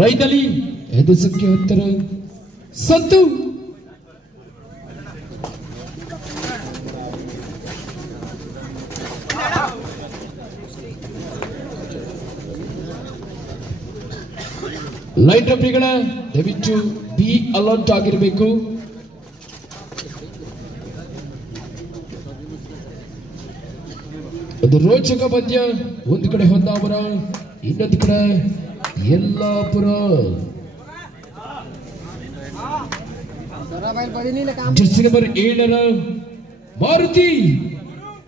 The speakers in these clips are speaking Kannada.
ರೈತಲ್ಲಿ ಐದು ಸಂಖ್ಯೆ 10 ಸಂತು ಲೈಟ್ ರಫಿಗಳ ದಯವಿಟ್ಟು ಬಿ ಅಲರ್ಟ್ ಆಗಿರಬೇಕು. ಅದು ರೋಚಕ ಪಂದ್ಯ. ಒಂದು ಕಡೆ ಹೊನ್ನಾವರ, ಇನ್ನೊಂದು ಕಡೆ ಯಲ್ಲಾಪುರ. ಜರ್ಸಿ ನಂಬರ್ 7 ಮಾರುತಿ,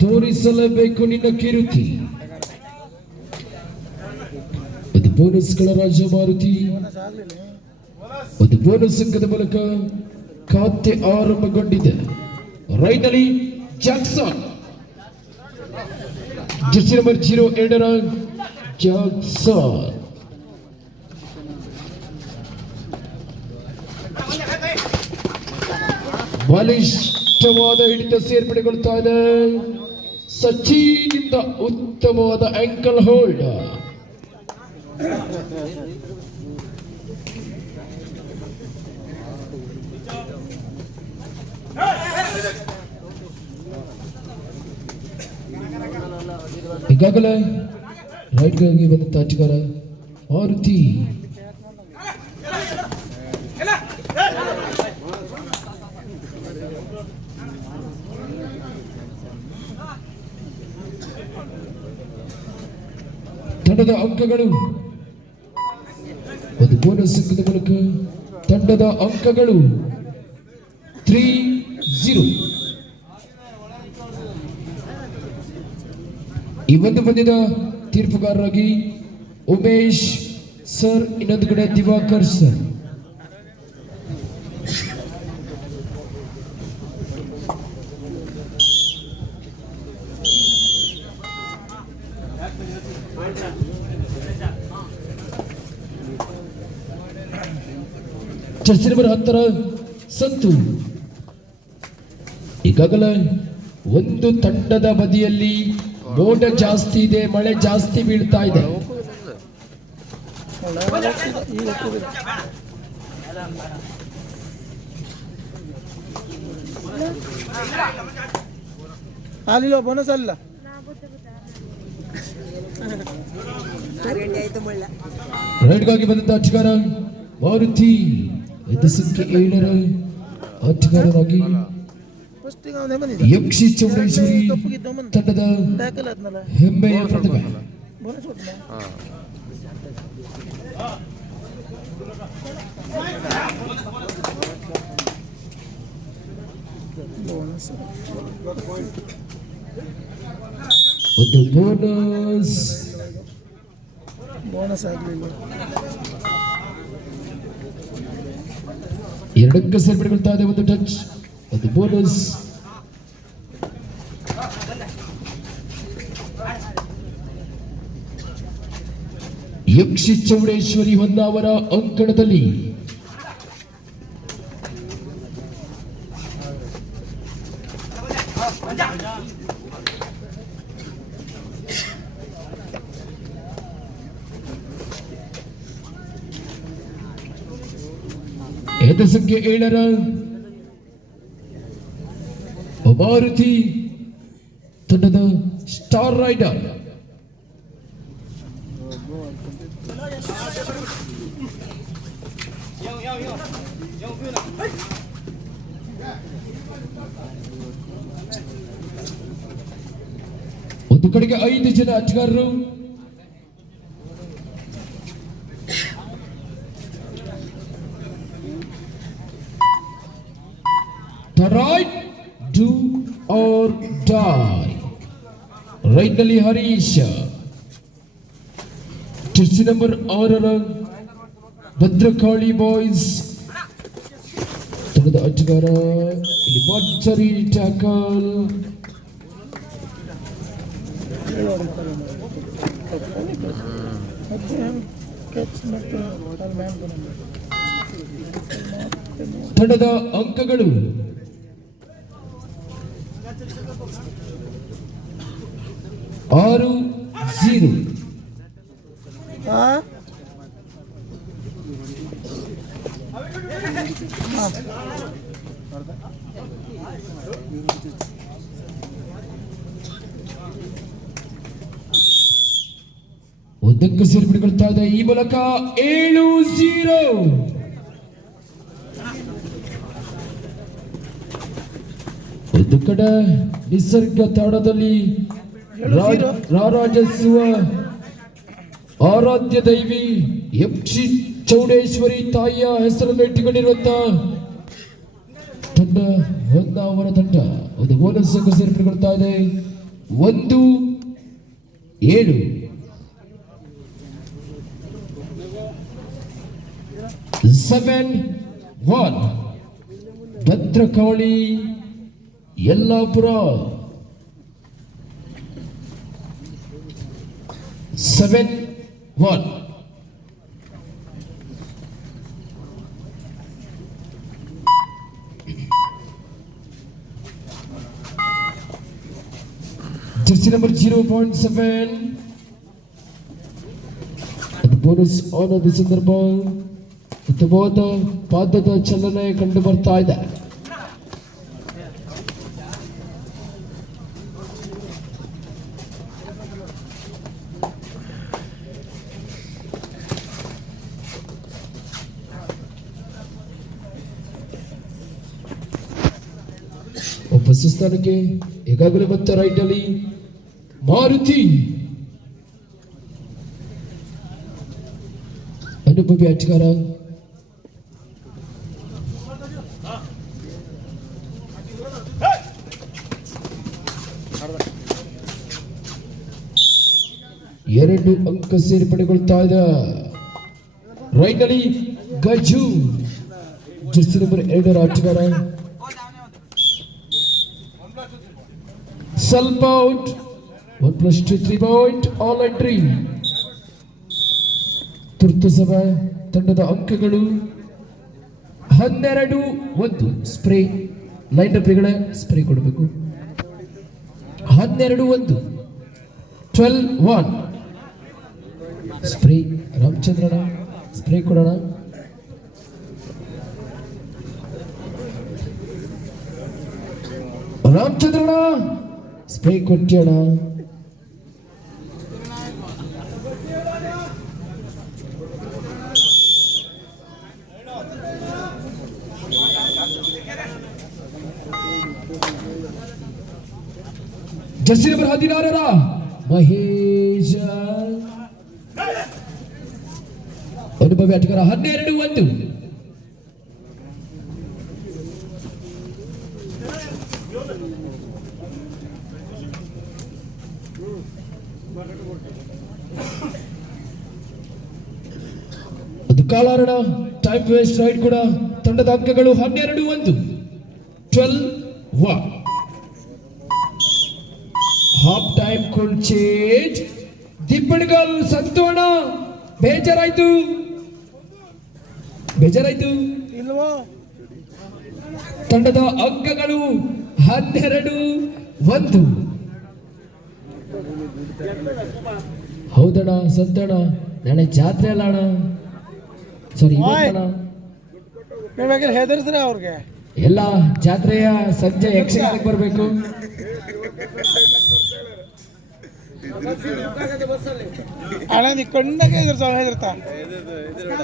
ತೋರಿಸಲೇಬೇಕು ನಿನ್ನ ಕಿರುತಿ. ಒಂದು ಬೋನಸ್ಗಳ ರಾಜ ಮಾರುತಿ. ಒಂದು ಬೋನಸ್ ಅಂಕದ ಮೂಲಕ ಖಾತೆ ಆರಂಭಗೊಂಡಿದೆ. ರೈನಲ್ಲಿ ಜಾಕ್ಸನ್, ಜರ್ಸಿ ನಂಬರ್ 02 ಜಾಕ್ಸನ್. ಬಲಿಷ್ಠವಾದ ಹಿಡಿತ ಸೇರ್ಪಡೆಗೊಳ್ತಾ ಇದೆ. ಸಚಿನ್ನಿಂದ ಉತ್ತಮವಾದ ಆಂಕಲ್ ಹೋಲ್ಡ್. ಈಗಾಗಲೇ ರೈಟ್ಗಾಗಿ ಬಂದ ಆಟಗಾರ ಮಾರುತಿ. ತಂಡದ ಅಂಕಗಳು ಒಂದು ಬೋನಸ್ ಅಂಕದ ಮೂಲಕ ತಂಡದ ಅಂಕಗಳು 3-0. ಈ ಒಂದು ಪಂದ್ಯದ ತೀರ್ಪುಗಾರರಾಗಿ ಉಮೇಶ್ ಸರ್, ಇನ್ನೊಂದು ಕಡೆ Divakar sir. Jersey number 10 Santhu. ಈಗಾಗಲೇ ಒಂದು ತಂಡದ ಬದಿಯಲ್ಲಿ ಮೋಡ ಜಾಸ್ತಿ ಇದೆ, ಮಳೆ ಜಾಸ್ತಿ ಬೀಳ್ತಾ ಇದೆ. ಅಲ್ಲಿಲ್ಲ ಬೋನಸ್ ಅಲ್ಲ. ರೈಡ್ಗಾಗಿ ಬಂದಂತ ಆಟಗಾರ ಮಾರುತಿ, ಐದು ಸಂಖ್ಯೆ 7 ಆಟಗಾರರಾಗಿ ಯಕ್ಷಿ ಚೌಡೇಶ್ವರಿ ತಂಡದ ಹೆಮ್ಮೆಯ ಪ್ರತಿಭೆ. ಒಂದು ಬೋನಸ್ ಆಗಲಿಲ್ಲ. 2 ಅಂಕ ಸೇರ್ಪಡೆಗೊಳ್ತಾ ಇದೆ. ಒಂದು ಟಚ್, ಒಂದು ಬೋನಸ್. ಯಕ್ಷಿ ಚೌಡೇಶ್ವರಿ ಹೊನ್ನಾವರ ಅಂಕಣದಲ್ಲಿ ಐದು ಸಂಖ್ಯೆ 7 ಮಾರುತಿ ತಂಡದ ಸ್ಟಾರ್ ರೈಡರ್. ಒಂದು ಕಡೆಗೆ 5 ಜನ ಆಟಗಾರರು. The right, do or die. ರೈಟ್ನಲ್ಲಿ Harish, jersey number 6 Bhadrakali boys ತಂಡದ ಆಟಗಾರ. ಇಲ್ಲಿ ಭರ್ಜರಿ ಟ್ಯಾಕಲ್. ತಂಡದ ಅಂಕಗಳು 6-0. ಒಂದಕ್ಕೆ ಸೇರ್ಪಡೆಗೊಳ್ತಾ ಇದೆ. ಈ ಮೂಲಕ 7-0. ಒಂದು ಕಡೆ ನಿಸರ್ಗ ತಾಣದಲ್ಲಿ ರಾರಾಜಿಸುವ ಆರಾಧ್ಯ ದೈವಿ ಎಂಶಿ ಚೌಡೇಶ್ವರಿ ತಾಯಿಯ ಹೆಸರನ್ನು ಇಟ್ಟುಕೊಂಡಿರುವಂತಹ ತಂಡ ಹೊನ್ನಾವರ ತಂಡ ಒಂದು ಬೋನಸ್ ಸೇರ್ಪಡೆಗೊಳ್ತಾ ಇದೆ. 1-7. Bhadrakali Yellapur 7-1. Jersey number 0.7. The bonus on the ಸಂದರ್ಭ ಉತ್ತಮವಾದ ಪಾದದ ಚಲನೆ ಕಂಡು ಬರ್ತಾ ಇದೆ. ಫಸ್ಟ್ ಸ್ಥಾನಕ್ಕೆ ಈಗಾಗಲೇ ಮತ್ತೆ ರೈಟ್ ಅಲ್ಲಿ ಮಾರುತಿ ಅನುಭವಿ ಆಟಗಾರ. ಎರಡು ಅಂಕ ಸೇರ್ಪಡೆಗೊಳ್ತಾ ಇದೆ. ರೈಟ್ ಅಲ್ಲಿ ಗಜು ಜರ್ಸಿ ನಂಬರ್ 2 ಆಟಗಾರ. ಸ್ವಲ್ಪ ಔಟ್. 1+2 3 point all entry. ತುರ್ತು ಸಭೆ ತಂಡದ ಅಂಕಗಳು 12-1. ಸ್ಪ್ರೇ ಲೈನ್ ರೆಫ್ರಿಗಳೇ ಸ್ಪ್ರೇ ಕೊಡಬೇಕು. 12-1 12-1 ಸ್ಪ್ರೇ. ರಾಮಚಂದ್ರನ ಸ್ಪ್ರೇ ಕೊಡೋಣ. ರಾಮಚಂದ್ರನ ಸ್ಪ್ರೇ ಕೊಟ್ಟೋಣ. ಜರ್ಸಿ ನಂಬರ್ 16 ಮಹೇಶ ಅನುಭವಿ ಆಟಗಾರ. 12-1. ಅದು ಕಾಲಾರಣ ಟೈಮ್ ವೇಸ್ಟ್ ರೈಡ್ ಕೂಡ. ತಂಡದ ಅಂಕಗಳು 12-1 12-1. ಹಾಫ್ ಟೈಮ್ ಕೋಲ್ ಚೇಂಜ್. ದಿಪ್ಪಣಿಗಲ್ ಸಂತೋಣ ಬೇಜಾರಾಯ್ತು ಇಲ್ವೋ. ತಂಡದ ಅಂಕಗಳು 12-1. ಹೌದಣ್ಣ ಸಂತೋಣ, ನಾಳೆ ಜಾತ್ರೆ ಅಲ್ಲ ಅಣ್ಣ. ಸಾರಿ ನೀವಾಗ ಹೆದರ್ಸ್ರೆ ಅವ್ರಿಗೆ ಎಲ್ಲ ಜಾತ್ರೆಯ ಸಂಜೆ ಯಕ್ಷಗಾನಕ್ಕೆ ಬರಬೇಕು. ಅಣ್ಣ ನೀ ಕಂಡಾಗೆ ಹೆದರ್ತಾ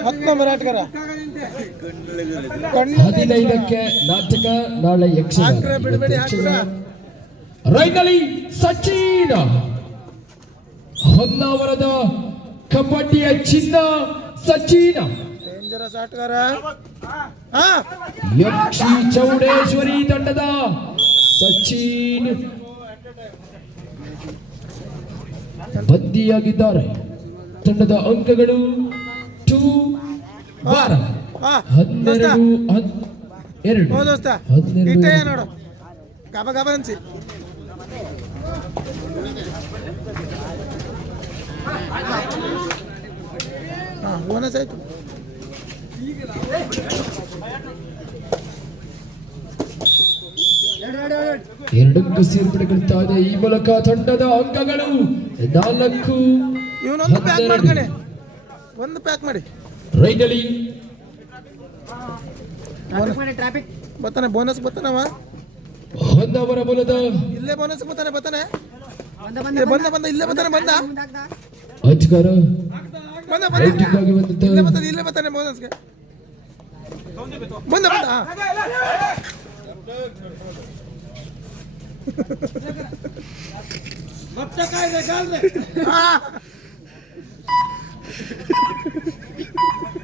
19 ಆಟಗಾರ. 15ಕ್ಕೆ ನಾಟಕ, ನಾಳೆ ಯಕ್ಷಗಾನ. ಬಿಡಬೇಡಿ. ರೈನಲ್ಲಿ ಸಚಿನ್ ಹೊನ್ನಾವರದ ಕಬಡ್ಡಿಯ ಚಿನ್ನ. ಸಚಿನ್ ಡೇಂಜರಸ್ ಆಟಗಾರ. ಯಕ್ಷಿ ಚೌಡೇಶ್ವರಿ ತಂಡದ ಸಚಿನ್ ಬಂದಿಯಾಗಿದ್ದಾರೆ. ತಂಡದ ಅಂಕಗಳು 12-2. ನೋಡು ಗಬ ಗಬ ಅನ್ಸಿ. ಬೋನಸ್ ಆಯ್ತು. ಎರಡಕ್ಕೂ ಸೇರ್ಪಡೆಗೊಳ್ತಾ ಇದೆ. ಈ ಮೂಲಕ ತಂಡದ ಅಂಕಗಳು 4. ಇವನೊಂದು ಪ್ಯಾಕ್ ಮಾಡ್ಕೊಳ್ಳಿ. ಒಂದು ಪ್ಯಾಕ್ ಮಾಡಿ. ರೈಟ್ ಅಲ್ಲಿ ಟ್ರಾಫಿಕ್ ಬರ್ತಾನೆ ಬೋನಸ್ ಬರ್ತಾನವ ಹೊಂದವರ ಮೂಲದ ಇಲ್ಲೇ ಬೋನಸ್ ಬರ್ತಾನೆ ಬರ್ತಾನೆ ಬಂದ ಏ, ಬಂದ ಇಲ್ಲೇ ಬರ್ತಾನೆ ಬಂದ ಅಧಿಕಾರ ಬಂದ ರೈಟಿಂಗ್ ಆಗಿ ಬಂದದ್ದು ಇಲ್ಲೇ ಬರ್ತಾನೆ ಬೋನಸ್ಗೆ ಬಂದ ಬಂದ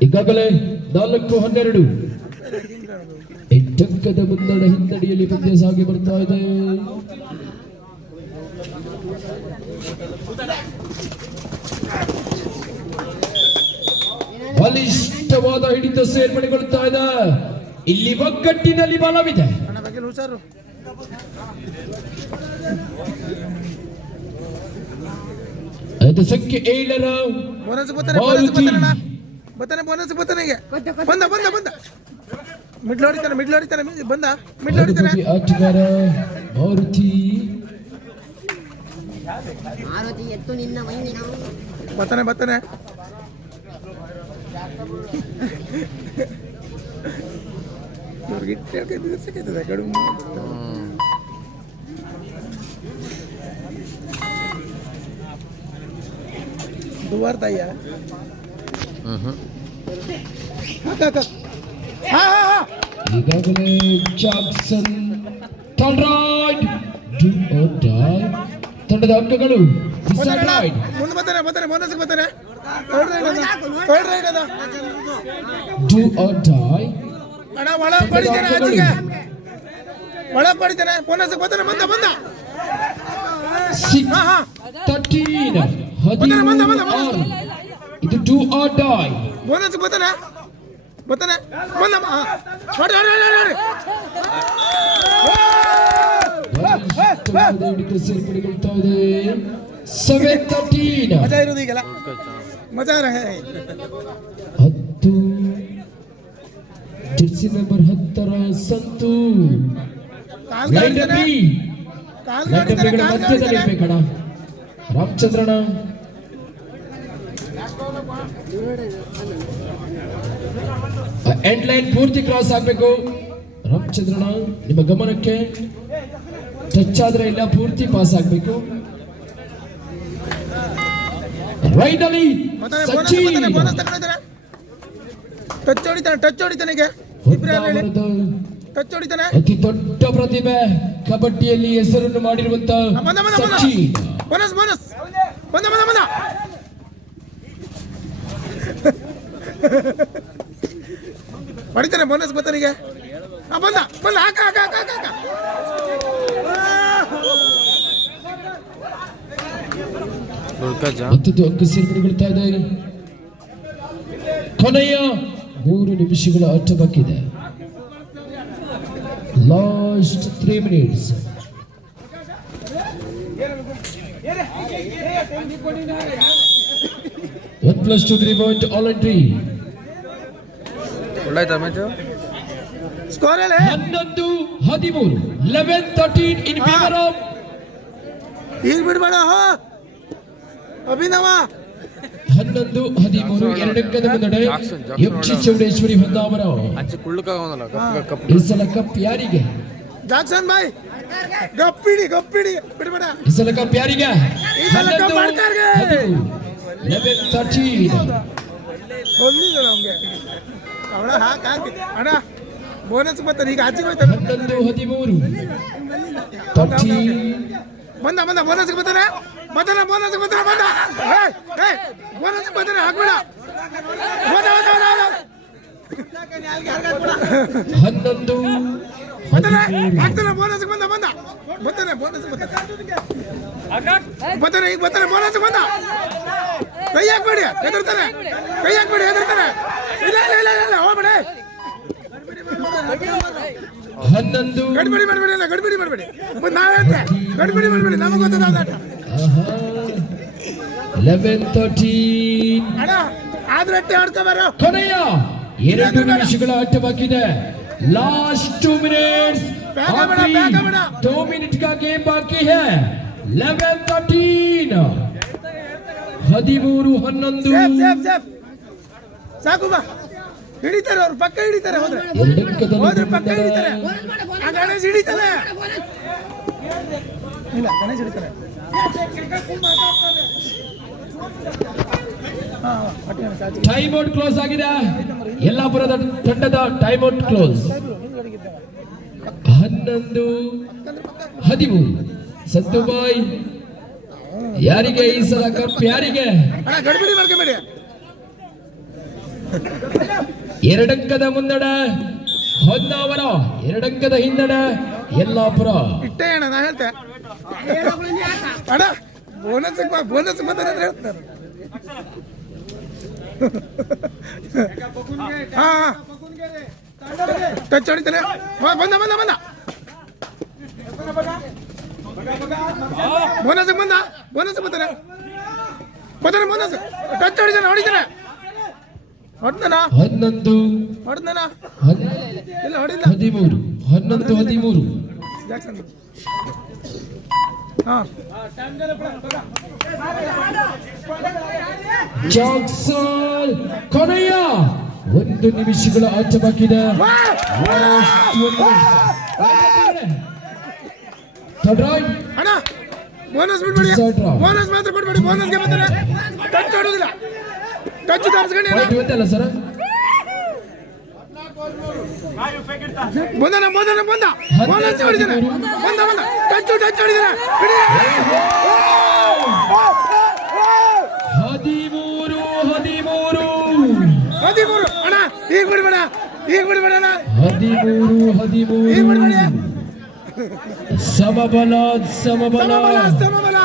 ಈಗಾಗಲೇ 4-12 ಟಂಕದ ಮುನ್ನಡ ಹಿನ್ನಡೆಯಲ್ಲಿ ಪಂದ್ಯ ಸಾಗಿ ಬರ್ತಾ ಇದೆ. ಬಲಿಷ್ಠವಾದ ಹಿಡಿತ ಸೇರ್ಪಡೆಗೊಳ್ತಾ ಇದೆ. ಇಲ್ಲಿ ಒಗ್ಗಟ್ಟಿನಲ್ಲಿ ಬಲವಿದೆ. ಅಣ್ಣ ಬಗ್ಗೆ ಹುಷಾರು ಅದು ಸಂಖ್ಯೆ 7ರ ಬೋನಸ್ ಬರ್ತಾನೆ ಬೋನಸ್ ಬರ್ತಾನೆ ಅಣ್ಣ ಬರ್ತಾನೆ ಬೋನಸ್ ಬರ್ತಾನೆ ಈಗ ಬಂದ ಬಂದ ಬಂದ ಮಿಡ್ಲ್ ಹೊಡಿತಾನೆ ಬಂದ ಮಿಡ್ಲ್ ಹೊಡಿತಾನೆ ಆಟಗಾರ ಮಾರುತಿ ಮಾರುತಿ ಎತ್ತು ನಿನ್ನ ಮೈನಿನ ಬರ್ತಾನೆ ಇವ್ರಿಗೆ ಇಟ್ಟೆ ಗಡು ದುವಾರ್ ತಾಯ್ಯ ಈಗಾಗಲೇ Jackson third do or die ತಂಡದ ಅಂಕಗಳು ಡಿಸೈಡ್ ಮುಂದೆ ಬರ್ತಾನೆ ಬೋನಸ್ ಬರ್ತಾನೆ ಥರ್ಡ್ ರೈಡ್ ಅದ ಡು ಆರ್ ಡೈ ಅಣ್ಣ ಒಳಗೆ ಪಡಿತಾನೆ ಆಚೆಗೆ ಒಳಗೆ ಪಡಿತಾನೆ ಬೋನಸ್ ಬರ್ತಾನೆ ಬಂದ 13 16 ಇದು ಡು ಆರ್ ಡೈ ಬೋನಸ್ ಬರ್ತಾನೆ ಬಂದ ಹಿಡಿತ ಸೇರ್ಪಡೆಗೊಳ್ತಾ ಇದೆ. 7-13 ಮಜಾ ಇರೋದು ಈಗೆಲ್ಲ ಮಜಾ ರಹೆ 10 ಜರ್ಸಿ ನಂಬರ್ 10ರ ಸಂತು ಲೈಡಬಿ ಲೈಡಬಿಗಳ ಮಧ್ಯದಲ್ಲಿ ಇರ್ಬೇಕಣ ರಾಮಚಂದ್ರಣ ಎಂಡ್ ಲೈನ್ ಪೂರ್ತಿ ಕ್ರಾಸ್ ಆಗ್ಬೇಕು. ರಾಮಚಂದ್ರಣ ನಿಮ್ಮ ಗಮನಕ್ಕೆ ಟಚ್ ಆದ್ರೆ ಇಲ್ಲ ಪೂರ್ತಿ ಪಾಸ್ ಆಗ್ಬೇಕು. ರೈಟ್ ಅಲ್ಲಿ ಸಚಿನ್ ಟಚ್ ಹೊಡಿತಾನೆ ಈಗ ಹೊನ್ನಾವರದ ಟಚ್ ಹೊಡಿತಾನೆ ಅತಿ ದೊಡ್ಡ ಪ್ರತಿಭೆ ಕಬಡ್ಡಿಯಲ್ಲಿ ಹೆಸರನ್ನು ಮಾಡಿರುವಂತ ಸಚಿನ್ ಬೋನಸ್ ಬಂದ ಹೊಡಿತಾನೆ ಬೋನಸ್ ಬರ್ತಾನೆ ಈಗ ಬಂದ ಹಾಕ ಮತ್ತೊಂದು ಅಂಕ ಸೇರ್ಪಡೆಗೊಳ್ತಾ ಇದೆ. ಕೊನೆಯ 3 ನಿಮಿಷಗಳ ಆಟ ಬಾಕಿದೆ. Last 3 minutes. One plus 2 3 point all entry. Score ಅಲ್ಲಿ 11-13 11-13 in favor of ಈಗ ಬಿಡ್ಬೇಡ ಅಭಿನವ 11-13 ಎರಡಕ್ಕದ ಮುನ್ನಡೆ ಎಫ್ಸಿ ಚೌಡೇಶ್ವರಿ ಹೊನ್ನಾವರ. ಈ ಸಲ ಕಪ್ ಯಾರಿಗೆ? ಜಾಕ್ಸನ್ ಬಾಯ್ ಗಪ್ಪಿಡಿ ಬಿಡ್ಬೇಡ ಈ ಸಲ ಕಪ್ ಯಾರಿಗೆ? ಈ ಸಲ ಕಪ್ ಮಾಡ್ಕಾರ್ಗೆ 11-13 ಬಂದಿಲ್ಲ ನಮ್ಗೆ ಅವಳ ಹಾಕಿ ಅಣ್ಣ ಬೋನಸ್ ಬರ್ತಾನೆ ಈಗ ಆಚೆಗೆ ಹೋಯ್ತಾನೆ 11-13 13 ಬಂದ ಬೋನಸ್ ಬರ್ತಾನೆ ಬೋನಸ್ ಬರ್ತಾನೆ ಹಾಕ್ಬೇಡ 11 ಹಾಕ್ತಾನೆ ಬೋನಸ್ ಬರ್ತಾನೆ ಈಗ ಬರ್ತಾನೆ ಬೋನಸ್ ಬಂದ ಕೈ ಹಾಕ್ಬೇಡಿ ಹೆದರ್ತಾನೆ ಇಲ್ಲ ಹೋಗ್ಬೇಡಿ 11 ಗಡ್ಬಿಡಿ ಮಾಡಬೇಡಿ ನಾವೇ ಗಡ್ಬಿಡಿ ಮಾಡಬೇಡಿ ನಮಗೆ ಗೊತ್ತದ ಆಟ 11-13 ಅಣ್ಣ ಆದ್ರೆ ಆಡ್ಕೋಬಾರ ಕೊನೆಯ 2 ನಿಮಿಷಗಳ ಆಟ ಬಾಕಿದೆ. लास्ट 2 minutes 2 मिनट का गेम बाकी है. 11-13 13-11 ಸಾಕು ಬಾ ಹಿಡಿತಾರೆ ಅವ್ರು, ಪಕ್ಕ ಹಿಡಿತಾರೆ. ಹೋದ್ರೆ ಎರಡಂಕದಲ್ಲಿ ಹೋದ್ರೆ ಪಕ್ಕ ಹಿಡಿತಾರೆ. ಆ ಗಣೇಶ್ ಹಿಡಿತಾನೆ. ಇಲ್ಲ, ಗಣೇಶ್ ಹಿಡಿತಾರೆ. ಟೈಮ್ ಔಟ್ ಕ್ಲೋಸ್ ಆಗಿದೆ. ಯಲ್ಲಾಪುರದ ತಂಡದ ಟೈಮ್ ಔಟ್ ಕ್ಲೋಸ್. 11-13 ಸಂತುಬಾಯ್. ಯಾರಿಗೆ ಈ ಸಲ ಕಪ್? ಯಾರಿಗೆ? ಗಡಿಬಿಡಿ ಮಾಡ್ಕೊಂಬೇಡಿ. ಎರಡಂಕದ ಮುನ್ನಡೆ ಹೊನ್ನಾವರ, ಎರಡಂಕದ ಹಿನ್ನಡೆ ಯಲ್ಲಾಪುರ. ಇಟ್ಟೆ ಅಣ್ಣ, ನಾ ಹೇಳ್ತೆ ಅಣ್ಣ. ಬೋನಸ್ ಬೋನಸ್ ಬಂದ್ರೆ ಹೇಳ್ತಾರೆ. ಹಾ ಟಚ್ ಹೊಡಿತಾನೆ. ಬಂದ ಬಂದ ಬಂದ ಬೋನಸ್ ಬಂದ. ಬೋನಸ್ ಬರ್ತಾನೆ ಬರ್ತಾನೆ. ಬೋನಸ್ ಟಚ್ ಹೊಡಿತಾನೆ. ಹೊಡಿತಾನೆ ಹೊಡ್ತಾನ 11 ಹೊಡ್ತಾನ. ಇಲ್ಲ ಹೊಡಿಲ್ಲ. 13 11-13 ಜಾಕ್ಸನ್. ಹಾ ಜಾಕ್ಸನ್ ಕೊನೆಯ 1 ನಿಮಿಷಗಳ ಆಟ ಬಾಕಿದೆ. ಅಣ್ಣ ಬೋನಸ್ ಬಿಡ್ಬೇಡಿ. ಬೋನಸ್ ಮಾತ್ರ ಕೊಡ್ಬೇಡಿ. ಬೋನಸ್ಗೆ ಬರ್ತಾರೆ. ಟಚ್ ಹೊಡೋದಿಲ್ಲ. ಟಚ್ ತರಿಸ್ಕೊಂಡು ಇವತ್ತಲ್ಲ ಸರ್. ಬಂದ ಬಂದ ಬಂದ. ಬೋನಸ್ ಹೊಡಿದಾನೆ. ಬಂದ ಬಂದ. Touch touch ಹೊಡಿದಾನೆ. 13 ಅಣ್ಣ. ಈಗ ಬಿಡ್ಬೇಡ. ಈಗ ಬಿಡ್ಬೇಡ ಅಣ್ಣ. 13 ಸಮಬಲ ಸಮಬಲ ಸಮಬಲ.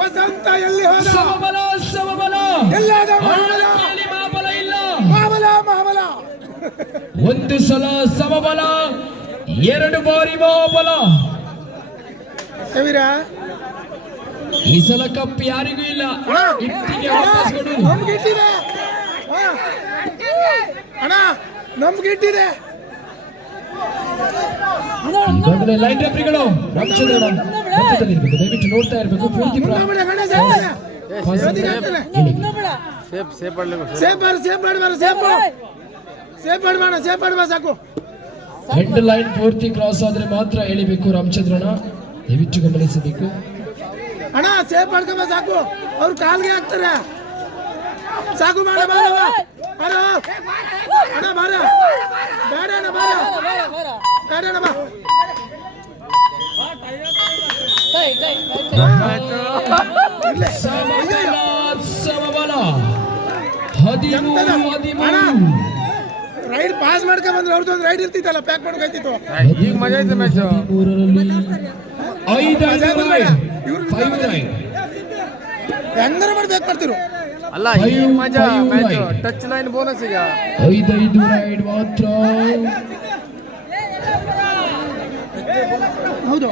ವಸಂತ ಎಲ್ಲಿ ಹೋದ? ಸಮಬಲ ಸಮಬಲ. ಎಲ್ಲಾದ ಮಹಾಬಲ. ಮಹಾಬಲ ಇಲ್ಲ. ಮಹಾಬಲ ಮಹಾಬಲ. ಒಂದು ಸಲ ಸಮಬಲ, 2 ಬಾರಿ ಮಹಾಬಲ. ಕವಿರ ಈ ಸಲ ಕಪ್ ಯಾರಿಗೂ ಇಲ್ಲ. ಇಟ್ಟಿಗೆ ವಾಪಸ್ ಕೊಡು. ನಮ್ಗೆ ಇಟ್ಟಿದೆ ಅಣ್ಣ. ನಮ್ಗೆ ಇಟ್ಟಿದೆ. ಈಗಾಗಲೇ ಲೈನ್ ರೆಫ್ರಿಗಳು ರಾಮಚಂದ್ರ ಮಧ್ಯದಲ್ಲಿರ್ಬೇಕು. ದಯವಿಟ್ಟು ನೋಡ್ತಾ ಇರಬೇಕು. ಪೂರ್ತಿ ಸಾಕು. ಹೆಡ್ ಲೈನ್ ಪೂರ್ತಿ ಕ್ರಾಸ್ ಆದ್ರೆ ಮಾತ್ರ ಎಳಿಬೇಕು. ರಾಮಚಂದ್ರನ ದಯವಿಟ್ಟು ಗಮನಿಸಬೇಕು. ಅಣ್ಣ ಸೇಫ್ ಮಾಡ್ಕೊಂಬ ಸಾಕು. ಅವ್ರು ಕಾಲ್ಗೆ ಹಾಕ್ತಾರೆ. ಸಾಕು ಮಾಡ ಬಾರವ. ಅಣ್ಣ ಬಾರ. ಬೇಡ ಅಣ್ಣ ಬಾರ. ಬೇಡ ಅಣ್ಣ ಬಾ. ಸಮಬಲ 13 ರೈಡ್ ಪಾಸ್ ಮಾಡ್ಕೊಂಡ್ ಬಂದ್ರೆ ಅವ್ರದ್ದು ಒಂದು ರೈಡ್ ಇರ್ತಿತ್ತಲ್ಲ, ಪ್ಯಾಕ್ ಮಾಡ್ಕೊಯ್ತಿತ್ತು. ಈಗ ಮಜಾ ಐತೆ ಮ್ಯಾಚ್. 5 ಹೆಂಗಾರ ಮಾಡಿ ಬ್ಯಾಕ್ ಮಾಡ್ತಿರು. ಅಲ್ಲ ಈಗ ಮಜಾ ಮ್ಯಾಚ್. ಟಚ್ ಲೈನ್ ಬೋನಸ್ ಈಗ 5 ರೈಡ್ ಮಾತ್ರ. ಹೌದು